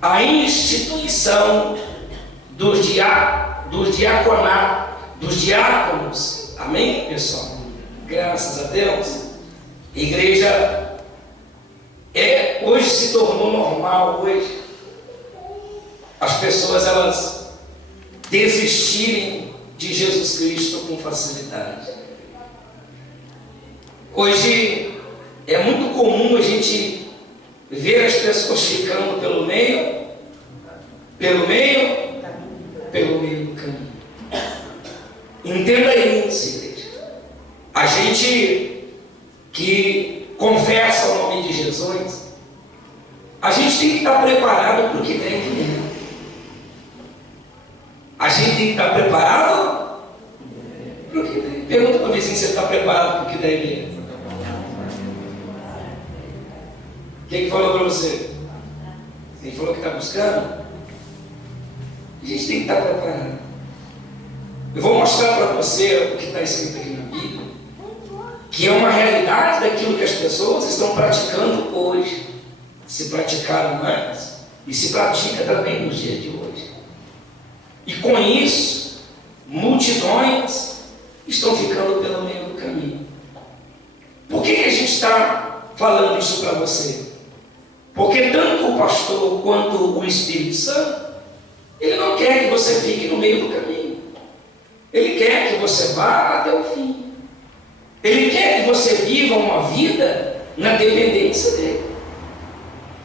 a instituição dos diáconos. Amém, pessoal? Graças a Deus. A igreja hoje se tornou normal, hoje as pessoas elas desistirem de Jesus Cristo com facilidade. Hoje é muito comum a gente ver as pessoas ficando pelo meio do caminho. Entenda isso, igreja. A gente que confessa o nome de Jesus, a gente tem que estar preparado para o que tem que vir. A gente tem que estar preparado para o que tem. Pergunta para o vizinho se ele está preparado para o que deve vir. Quem falou para você? Quem falou que está buscando? A gente tem que estar preparado. Eu vou mostrar para você o que está escrito aqui na Bíblia, que é uma realidade daquilo que as pessoas estão praticando hoje. Se praticaram antes e se pratica também nos dias de hoje. E com isso, multidões estão ficando pelo meio do caminho. Por que a gente está falando isso para você? Porque tanto o pastor quanto o Espírito Santo, ele não quer que você fique no meio do caminho. Ele quer que você vá até o fim. Ele quer que você viva uma vida na dependência dele.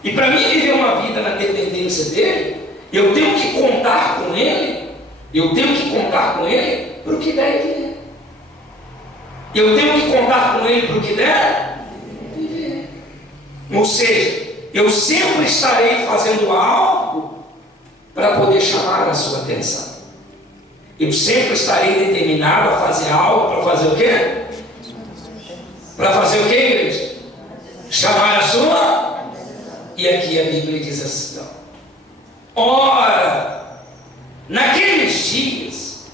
E para mim viver uma vida na dependência dele, eu tenho que contar com ele. Eu tenho que contar com ele para o que der e viver. Eu tenho que contar com ele para o que der e viver. Ou seja, eu sempre estarei fazendo algo para poder chamar a sua atenção. Eu sempre estarei determinado a fazer algo para fazer o quê? Para fazer o quê, igreja? Chamar a sua. E aqui a Bíblia diz assim: ora, naqueles dias,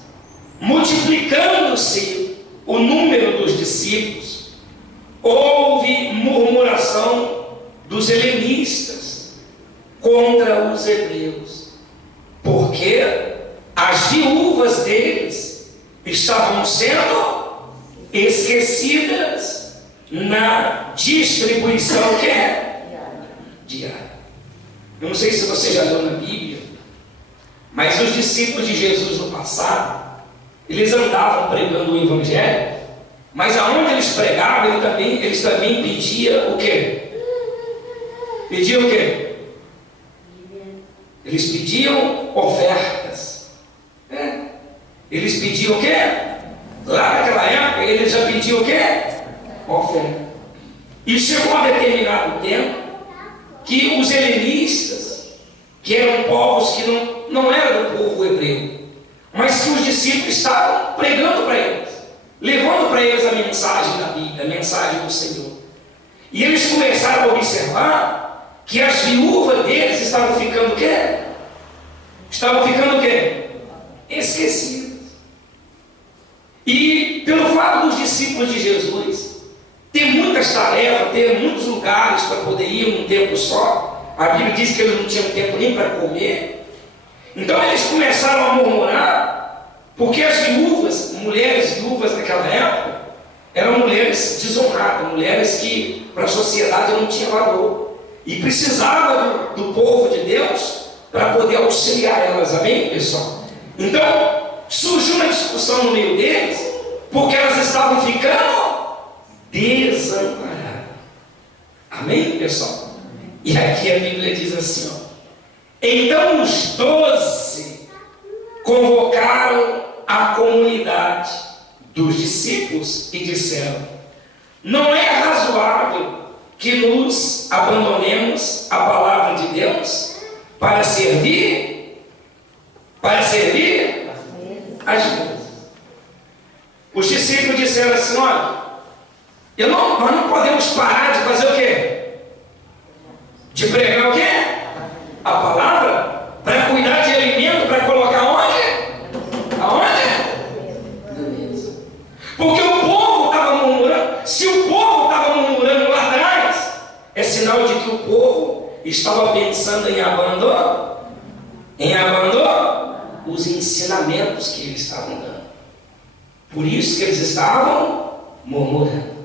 multiplicando-se o número dos discípulos, houve murmuração dos helenistas contra os hebreus, porque as viúvas deles estavam sendo esquecidas na distribuição que é diária. Eu não sei se você já leu na Bíblia, mas os discípulos de Jesus no passado, eles andavam pregando o Evangelho, mas aonde eles pregavam, eles também pediam o quê? Pediam o quê? Eles pediam ofertas. Eles pediam o quê? Lá naquela época, eles já pediam o quê? Oferta. E chegou a determinado tempo que os helenistas, que eram povos que não eram do povo hebreu, mas que os discípulos estavam pregando para eles, levando para eles a mensagem da Bíblia, a mensagem do Senhor. E eles começaram a observar que as viúvas deles estavam ficando o quê? Estavam ficando o quê? Esquecidas. E pelo fato dos discípulos de Jesus ter muitas tarefas, ter muitos lugares para poder ir num tempo só, a Bíblia diz que eles não tinham tempo nem para comer. Então eles começaram a murmurar, porque as viúvas, mulheres viúvas naquela época, eram mulheres desonradas, mulheres que para a sociedade não tinham valor, e precisava do povo de Deus para poder auxiliar elas. Amém, pessoal? Então surgiu uma discussão no meio deles, porque elas estavam ficando desamparadas. Amém, pessoal? E aqui a Bíblia diz assim, então os 12 convocaram a comunidade dos discípulos e disseram: não é razoável que nos abandonemos a palavra de Deus para servir as mesas. Os discípulos disseram assim: olha, nós não podemos parar de fazer o quê? De pregar o quê? A palavra, para cuidar de alimento, para colocar onde? Aonde? Na mesa. Porque o povo estava murmurando. Se o povo estava murmurando lá atrás, é sinal de que o povo estava estava pensando em abandono? Em abandono? Os ensinamentos que eles estavam dando. Por isso que eles estavam murmurando.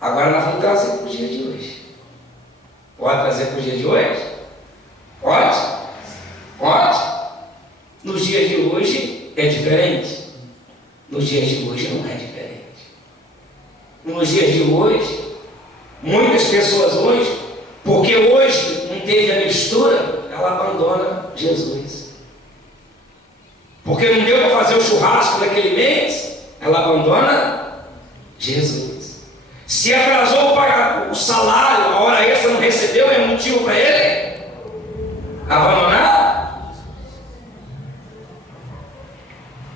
Agora nós vamos trazer para o dia de hoje. Pode trazer para o dia de hoje? Pode? Pode? Nos dias de hoje é diferente? Nos dias de hoje não é diferente. Nos dias de hoje, muitas pessoas hoje, porque hoje não teve a mistura, ela abandona Jesus. Porque não deu para fazer o churrasco daquele mês, ela abandona Jesus. Se atrasou o salário, a hora extra não recebeu, é motivo para ele abandonar?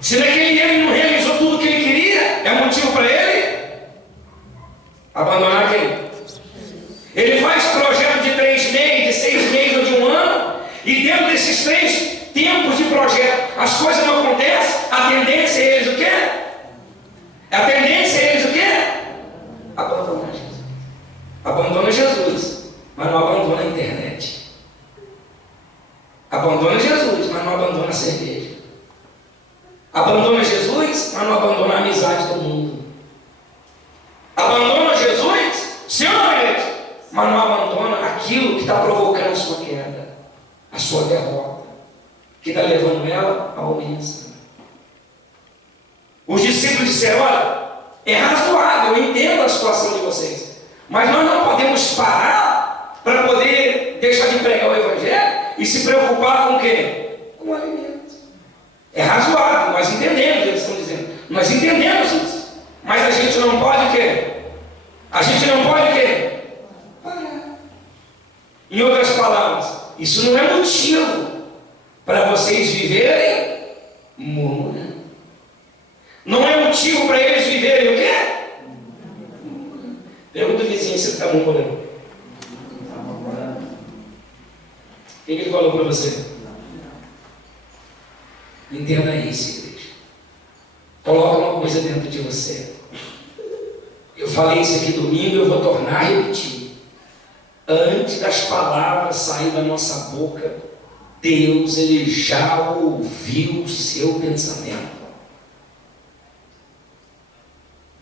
Se naquele dia ele não realizou tudo o que ele queria, é motivo para ele abandonar quem? Ele faz projeto de 3 meses, de 6 meses ou de 1 ano, e dentro desses 3 tempos de projeto, as coisas não acontecem, a tendência é eles o quê? A tendência é eles o quê? Abandonar Jesus. Abandona Jesus, mas não abandona a internet. Abandona Jesus, mas não abandona a cerveja. Abandona Jesus, mas não abandona a amizade do mundo. Abandona Jesus, sim ou não, igreja? Mas não abandona aquilo que está provocando a sua queda, a sua derrota, que está levando ela à humilhação. Os discípulos disseram: olha, é razoável, eu entendo a situação de vocês, mas nós não podemos parar para poder deixar de pregar o Evangelho e se preocupar com o quê? Com o alimento. É razoável, nós entendemos, eles estão dizendo, nós entendemos isso, mas a gente não pode o quê? A gente não pode o quê? Parar. Em outras palavras, isso não é motivo para vocês viverem murmurando. Não é motivo para eles viverem o quê? Pergunta do vizinho se ele está murmurando. O que ele falou para você? Entenda isso, igreja. Coloca uma coisa dentro de você. Eu falei isso aqui domingo, eu vou tornar a repetir. Antes das palavras saírem da nossa boca, Deus, Ele já ouviu o seu pensamento.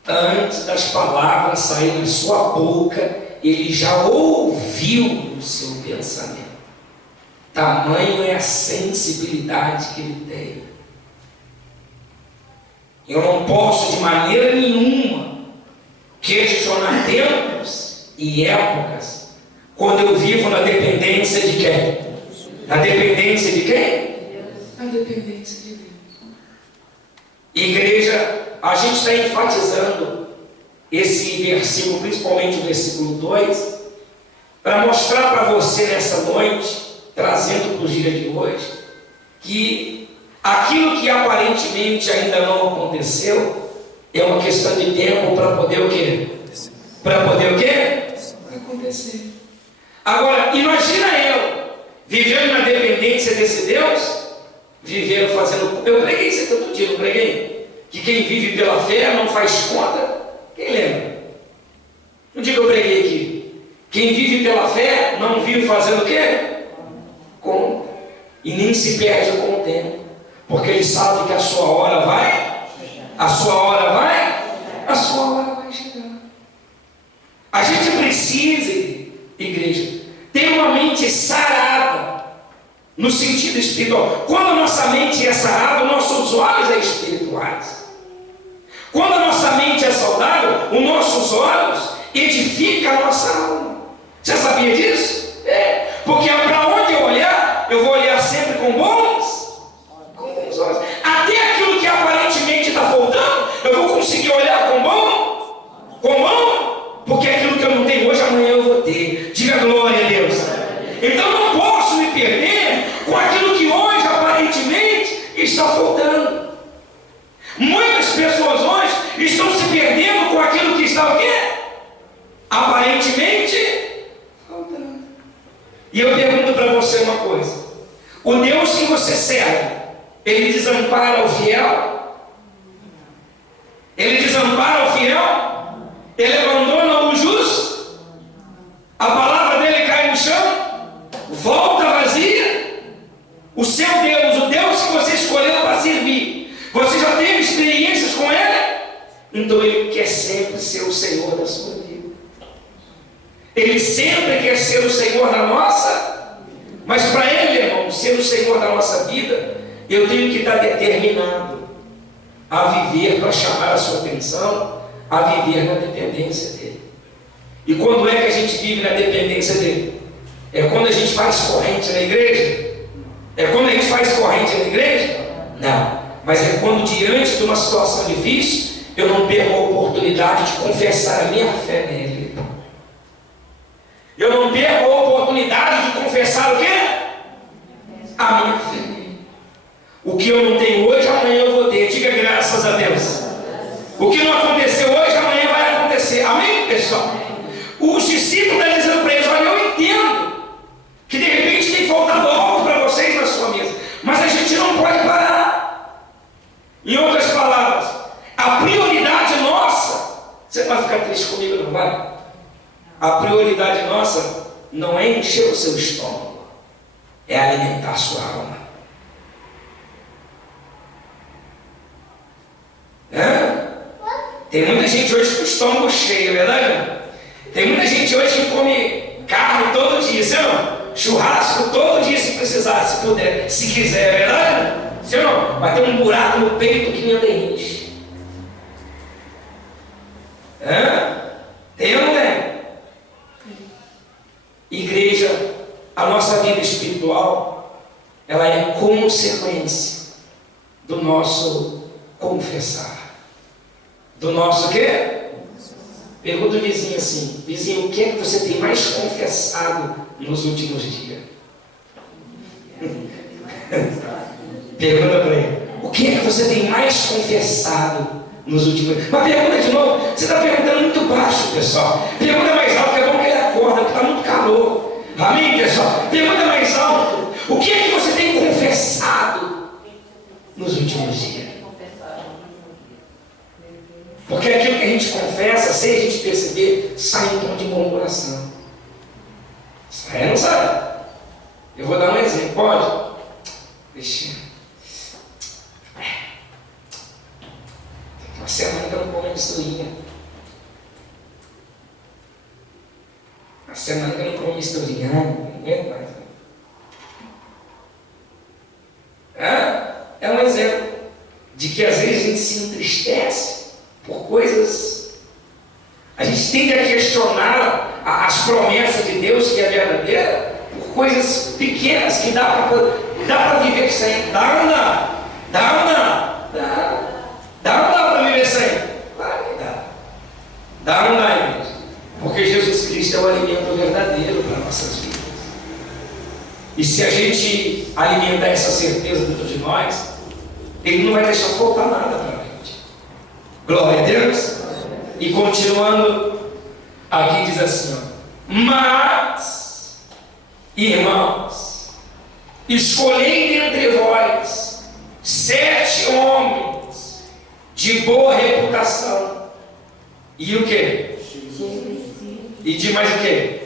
Antes das palavras saírem da sua boca, Ele já ouviu o seu pensamento. Tamanho é a sensibilidade que Ele tem. Eu não posso de maneira nenhuma questionar tempos e épocas quando eu vivo na dependência de quem? Na dependência de quem? Na dependência de Deus. Igreja, a gente está enfatizando esse versículo, principalmente o versículo 2, para mostrar para você nessa noite, trazendo para os dias de hoje, que aquilo que aparentemente ainda não aconteceu é uma questão de tempo para poder o quê? Para poder o quê? Acontecer. Agora, imagina eu vivendo na dependência desse Deus, vivendo fazendo. Eu preguei isso aqui todo dia, não preguei? Que quem vive pela fé não faz conta. Quem lembra? Um dia que eu preguei aqui. Quem vive pela fé não vive fazendo o quê? Conta. E nem se perde com o tempo. Porque ele sabe que a sua hora vai. A sua hora vai. A sua hora vai chegar. A gente precisa, igreja, ter uma mente sarada no sentido espiritual. Quando a nossa mente é sarada, nossos olhos são espirituais. Quando a nossa mente é saudável, os nossos olhos edificam a nossa alma. Você sabia disso? É. Porque para onde eu olhar, eu vou olhar sempre com bons olhos. Até aquilo que aparentemente está faltando, eu vou conseguir olhar com bom, porque aquilo que eu não tenho hoje, amanhã eu vou ter. Diga glória a Deus. Então eu não posso me perder com aquilo que hoje aparentemente está faltando. Muitas pessoas hoje estão se perdendo com aquilo que está o quê? Aparentemente faltando. E eu pergunto para você uma coisa: o Deus que você serve, Ele desampara o fiel? Ele desampara o fiel? Ele abandona o justo? A palavra dele cai no chão? volta vazia? O seu Deus, o Deus que você escolheu para servir, você já teve experiências com Ele? Então Ele quer sempre ser o Senhor da sua vida. Ele sempre quer ser o Senhor da nossa, mas para Ele, irmão, ser o Senhor da nossa vida, eu tenho que estar determinado a viver para chamar a sua atenção, a viver na dependência dEle. E quando é que a gente vive na dependência dEle? É quando a gente faz corrente na igreja? É quando a gente faz corrente na igreja? Não. Mas é quando, diante de uma situação difícil, eu não perco a oportunidade de confessar a minha fé nele. Eu não perco a oportunidade de confessar o quê? A minha fé nele. O que eu não tenho hoje, amanhã eu vou ter. Diga graças a Deus. O que não aconteceu hoje, amanhã vai acontecer. Amém, pessoal? Os discípulos estão dizendo para eles: olha, eu entendo que de repente tem faltado algo para vocês na sua mesa, mas a gente não pode parar. Em outras palavras, a prioridade nossa, você vai ficar triste comigo, não vai? A prioridade nossa não é encher o seu estômago, é alimentar a sua alma. Tem muita gente hoje com o estômago cheio, é verdade? Tem muita gente hoje que come carne todo dia, sei não? Churrasco todo dia se precisar, se puder, se quiser, é verdade? Sei não? Vai ter um buraco no peito que nem derrite. Tem ou não tem? Igreja, a nossa vida espiritual, ela é consequência do nosso confessar. Do nosso quê? Pergunta o vizinho assim: vizinho, o que é que você tem mais confessado nos últimos dias? Pergunta para ele: o que é que você tem mais confessado nos últimos dias? Mas pergunta de novo. Você está perguntando muito baixo, pessoal. Pergunta mais alto, que é bom que ele acorda, porque está muito calor. Amém, pessoal? Pergunta mais alto. O que é que você tem confessado nos últimos dias? Porque aquilo que a gente confessa, sem a gente perceber, sai em tom de murmuração. Sai ou não sai? Eu vou dar um exemplo, pode? Deixa. Tem uma semana que eu não como misturinha. Uma semana que eu não como misturinha. Não aguento mais. É um exemplo de que às vezes a gente se entristece por coisas. A gente tende a questionar as promessas de Deus, que é verdadeira, por coisas pequenas que dá para viver sem. Dá ou não? Dá ou não? Dá ou não para viver sem? Claro que dá. Dá ou não dá, igreja? Porque Jesus Cristo é o alimento verdadeiro para nossas vidas. E se a gente alimentar essa certeza dentro de nós, Ele não vai deixar faltar nada para nós. Glória a Deus. E continuando, aqui diz assim: ó, mas, irmãos, escolhei dentre vós 7 homens de boa reputação. E o que? E de mais o que?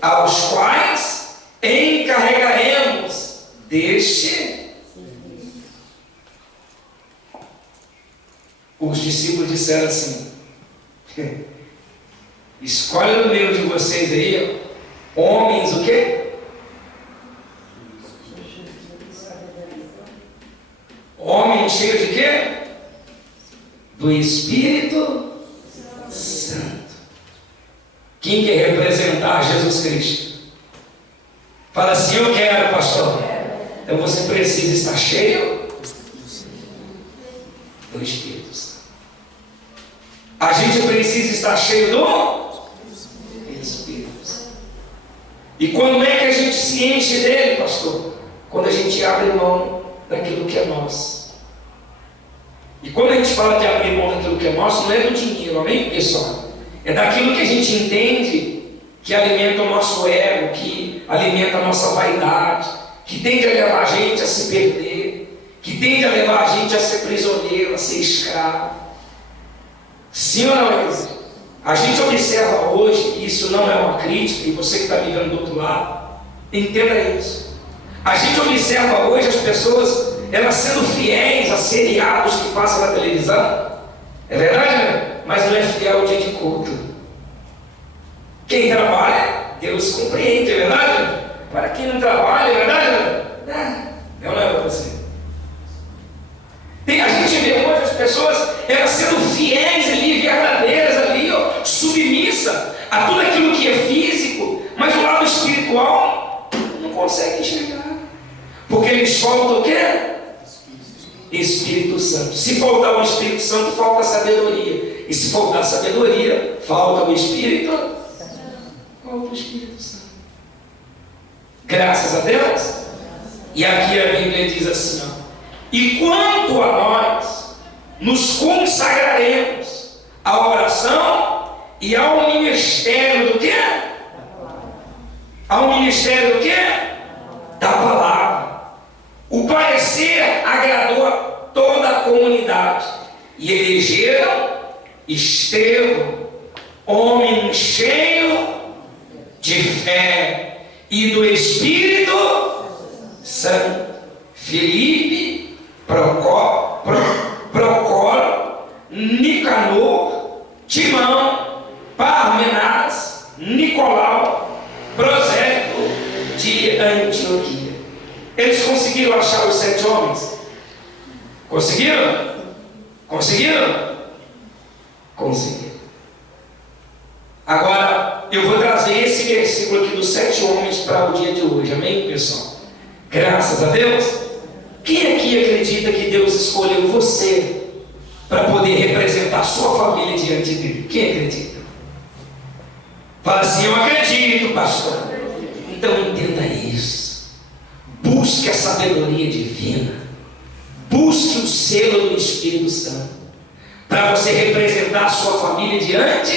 Aos quais encarregaremos deste. Os discípulos disseram assim: escolhe no meio de vocês aí homens o quê? Homens cheios de quê? Do Espírito Santo. Quem quer representar Jesus Cristo? Fala assim: eu quero, pastor. Então você precisa estar cheio do Espírito Santo. A gente precisa estar cheio do Espírito Santo. E quando é que a gente se enche dele, pastor? Quando a gente abre mão daquilo que é nosso. E quando a gente fala de abrir mão daquilo que é nosso, não é do dinheiro, amém, pessoal? É daquilo que a gente entende que alimenta o nosso ego, que alimenta a nossa vaidade, que tende a levar a gente a se perder, que tende a levar a gente a ser prisioneiro, a ser escravo. Sim ou não? A gente observa hoje, e isso não é uma crítica, e você que está me vendo do outro lado, Entenda isso. A gente observa hoje as pessoas, elas sendo fiéis a seriados que passam na televisão. É verdade, né? Mas não é fiel ao dia de culto. Quem trabalha, Deus compreende, é verdade? Para quem não trabalha, é verdade? Não é para você. A gente vê hoje as pessoas, elas sendo fiéis ali, verdadeiras ali, ó, submissa a tudo aquilo que é físico, mas o lado espiritual não consegue enxergar. Porque eles faltam o quê? Espírito Santo. Se faltar o Espírito Santo, falta sabedoria. E se faltar sabedoria, falta o Espírito Santo. Falta o Espírito Santo. Graças a Deus. E aqui a Bíblia diz assim, ó: e quanto a nós, nos consagraremos à oração e ao ministério do quê? Ao ministério do quê? Da palavra. O parecer agradou a toda a comunidade e elegeram Estevão, homem cheio de fé e do Espírito Santo, Filipe, Procoro, Nicanor, Timão, Parmenas, Nicolau, Prosélito de Antioquia. Eles conseguiram achar os 7 homens? Conseguiram? Conseguiram? Conseguiram. Agora, eu vou trazer esse versículo aqui dos 7 homens para o dia de hoje. Amém, pessoal? Graças a Deus. Quem aqui acredita que Deus escolheu você para poder representar a sua família diante dele? Quem acredita? Fala assim: eu acredito, pastor. Então entenda isso. Busque a sabedoria divina. Busque o selo do Espírito Santo para você representar a sua família diante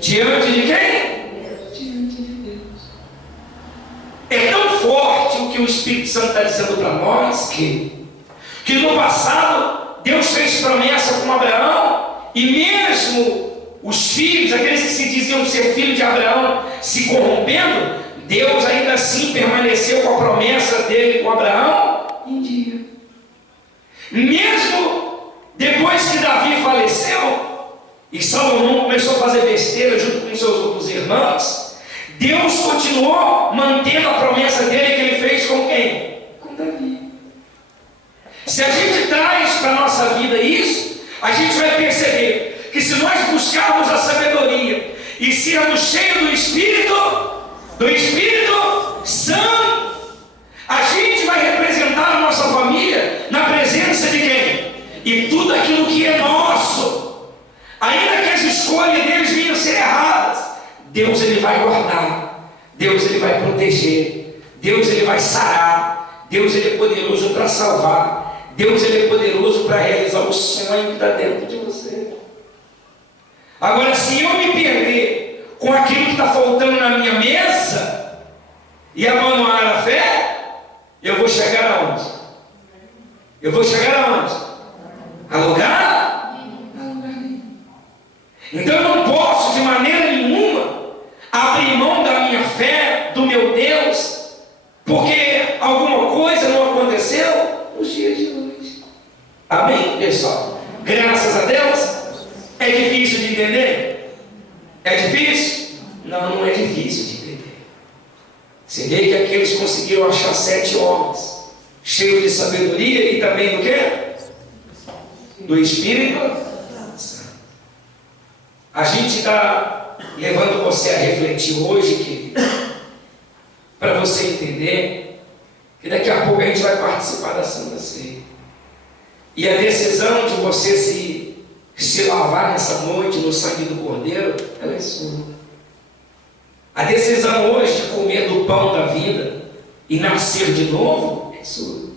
de quem? Diante de Deus. É tão forte o que o Espírito Santo está dizendo para nós que no passado Deus fez promessa com Abraão, e mesmo os filhos, aqueles que se diziam ser filhos de Abraão, se corrompendo, Deus ainda assim permaneceu com a promessa dele com Abraão em dia. Mesmo depois que Davi faleceu e Salomão começou a fazer besteira junto com seus outros irmãos, Deus continuou mantendo a promessa dele que ele fez com quem? Com Davi. Se a gente traz para a nossa vida isso, a gente vai perceber que se nós buscarmos a sabedoria e sermos cheios do Espírito Santo, a gente vai representar a nossa família na presença de quem? E tudo aquilo que é nosso, ainda que as escolhas deles venham a ser erradas, Deus ele vai guardar, Deus ele vai proteger, Deus ele vai sarar, Deus ele é poderoso para salvar, Deus ele é poderoso para realizar o sonho que está dentro de você. Agora, se eu me perder com aquilo que está faltando na minha mesa e abandonar a fé, eu vou chegar aonde? Eu vou chegar aonde? A lugar? A lugar nenhum. Então eu não posso de maneira nenhuma abrir mão da minha fé, do meu Deus, porque alguma coisa não aconteceu nos dias de hoje. Amém, pessoal? Graças a Deus. É difícil de entender? É difícil? Não, não é difícil de entender. Você vê que aqui eles conseguiram achar 7 homens, cheios de sabedoria e também do quê? Do Espírito Santo. A gente está levando você a refletir hoje, querido, para você entender que daqui a pouco a gente vai participar da Santa Ceia. E a decisão de você se lavar nessa noite no sangue do Cordeiro, ela é sua. A decisão hoje de comer do pão da vida e nascer de novo é sua.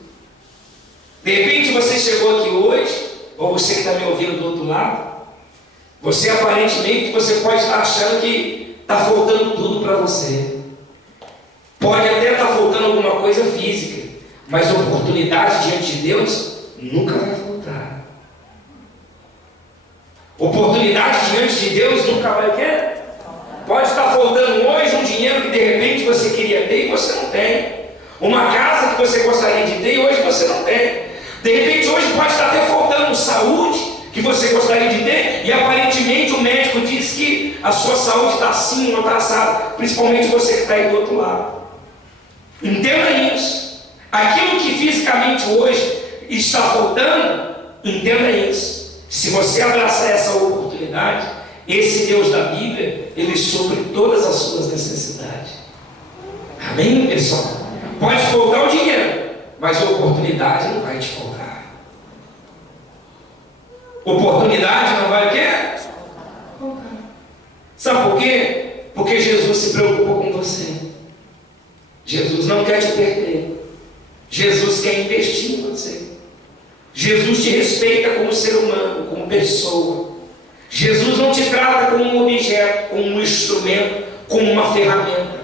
De repente você chegou aqui hoje, ou você que está me ouvindo do outro lado, você aparentemente pode estar achando que está faltando tudo para você. Pode até estar faltando alguma coisa física, mas oportunidade diante de Deus nunca vai faltar. Oportunidade diante de Deus nunca vai querer. Pode estar faltando hoje um dinheiro dinheiro que de repente você queria ter e você não tem. Uma casa que você gostaria de ter e hoje você não tem. De repente hoje pode estar até faltando saúde que você gostaria de ter e aparentemente o médico diz que a sua saúde está assim, não está assada. Principalmente você que está aí do outro lado. Entenda isso. Aquilo que fisicamente hoje está faltando, entenda isso. Se você abraçar essa oportunidade, esse Deus da Bíblia, Ele supre todas as suas necessidades. Amém, pessoal? Pode faltar o dinheiro, mas a oportunidade não vai te faltar. Oportunidade não vai o quê? Faltar. Sabe por quê? Porque Jesus se preocupa com você. Jesus não quer te perder. Jesus quer investir em você. Jesus te respeita como ser humano, como pessoa. Jesus não te trata como um objeto, como um instrumento, como uma ferramenta.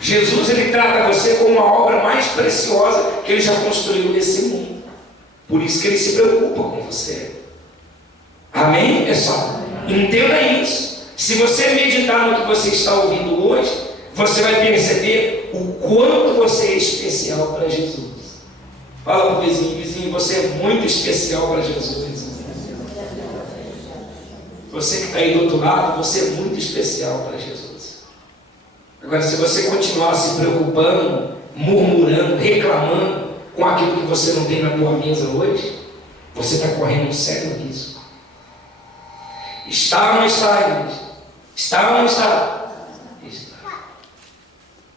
Jesus, Ele trata você como a obra mais preciosa que Ele já construiu nesse mundo. Por isso que Ele se preocupa com você. Amém, pessoal? Entenda isso. Se você meditar no que você está ouvindo hoje, você vai perceber o quanto você é especial para Jesus. Fala para o vizinho, vizinho, você é muito especial para Jesus. Você que está aí do outro lado, você é muito especial para Jesus. Agora, se você continuar se preocupando, murmurando, reclamando com aquilo que você não tem na tua mesa hoje, você está correndo um sério risco. Está ou não está, igreja? Está ou não está? Está.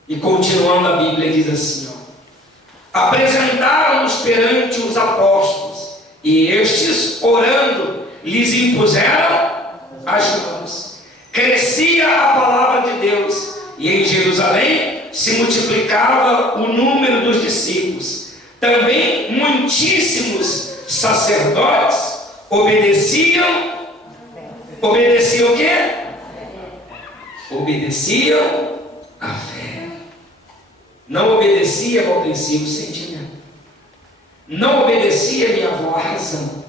E continuando, a Bíblia diz assim, ó: apresentaram-nos perante os apóstolos, e estes, orando, lhes impuseram as mãos. Crescia a palavra de Deus, e em Jerusalém se multiplicava o número dos discípulos. Também muitíssimos sacerdotes obedeciam o quê? Obedeciam a fé. Não obedecia, obedecia o sentimento. Não obedecia minha avó a razão.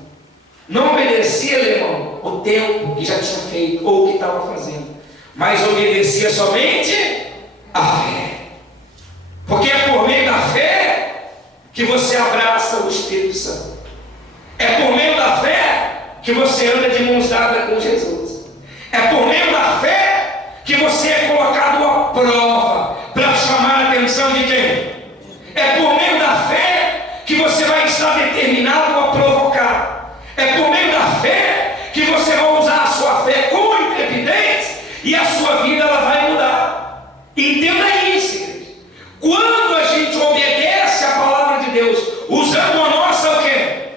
Não obedecia, irmão, o tempo que já tinha feito ou o que estava fazendo. Mas obedecia somente a fé. Porque é por meio da fé que você abraça o Espírito Santo. É por meio da fé que você anda de mãos dadas com Jesus. É por meio da fé que você é colocado à prova para chamar a atenção de quem? É por meio da fé que você vai estar determinado a provocar. É por meio da fé que você vai usar a sua fé com intrepidez e a sua vida ela vai mudar. Entenda isso, igreja. Quando a gente obedece a palavra de Deus, usando a nossa o quê?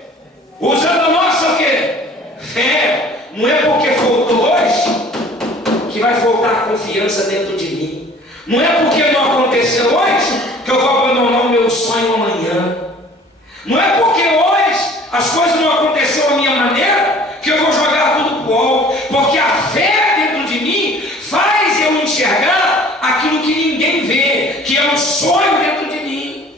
Usando a nossa o quê? Fé. Não é porque faltou hoje que vai faltar confiança dentro de mim. Não é porque não aconteceu hoje que eu vou abandonar o meu sonho amanhã. Não é porque hoje as coisas não aconteceram da minha maneira que eu vou jogar tudo pro alto. Porque a fé dentro de mim faz eu enxergar aquilo que ninguém vê, que é um sonho dentro de mim.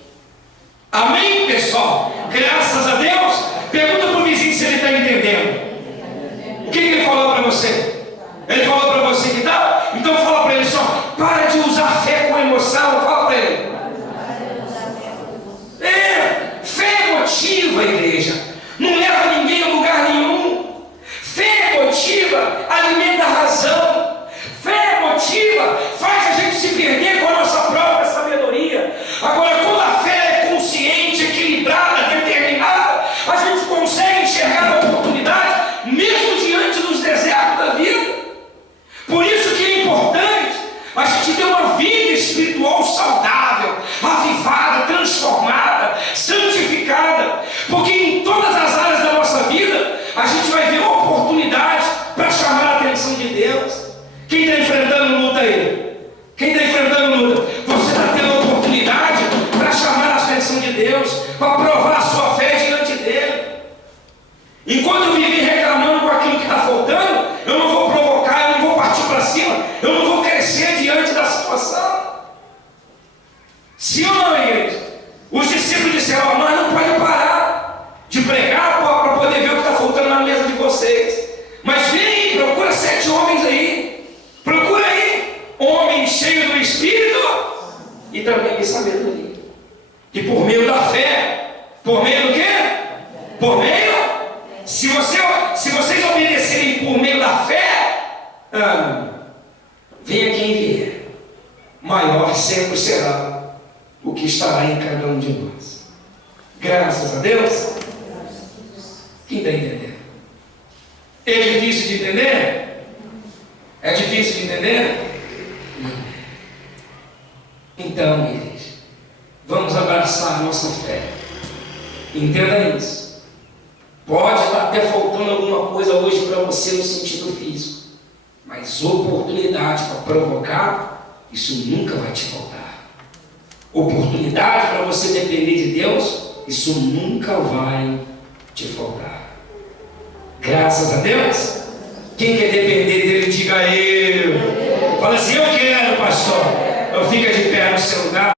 Amém, pessoal? Graças a Deus. Pergunta para o vizinho se ele está entendendo. O que ele falou para você? Ele falou para você que tá? Então fala para ele só: para de usar fé com emoção. Fala para ele. Fé motiva, igreja. Não leva ninguém a lugar nenhum. Fé motiva, alimenta a razão. Fé motiva, faz a gente se perder com a nossa própria sabedoria. Agora, quando a fé é consciente, equilibrada, determinada, a gente consegue enxergar a oportunidade mesmo diante dos desertos da vida. Por isso que é importante a gente ter uma vida espiritual saudável, avivada, transformada, santificada, porque em todas as áreas da nossa vida a gente vai ver oportunidade para chamar a atenção de Deus. Quem está enfrentando luta aí? Quem está enfrentando luta? Você está tendo oportunidade para chamar a atenção de Deus, para provar a sua fé diante dele. Enquanto eu vivi reclamando com aquilo que está faltando, eu não vou provocar, eu não vou partir para cima, eu não vou crescer diante da situação. Sim ou não, igreja? Os discípulos disseram: mas não pode parar de pregar para poder ver o que está faltando na mesa de vocês. Mas vem aí, procura 7 homens aí. Procura aí, homens cheios do Espírito Que por meio da fé, por meio do quê? Por meio, se vocês obedecerem por meio da fé, venha quem vier, maior sempre será o que estará em cada um de nós. Graças a Deus. Quem está entendendo? É difícil de entender? É difícil de entender? Não. Então, igreja, vamos abraçar a nossa fé. Entenda isso. Pode estar até faltando alguma coisa hoje para você no sentido físico, mas oportunidade para provocar, isso nunca vai te faltar. Oportunidade para você depender de Deus, isso nunca vai te faltar. Graças a Deus. Quem quer depender dele, diga eu. Fala assim, eu quero, pastor. Eu fico de pé no seu lugar.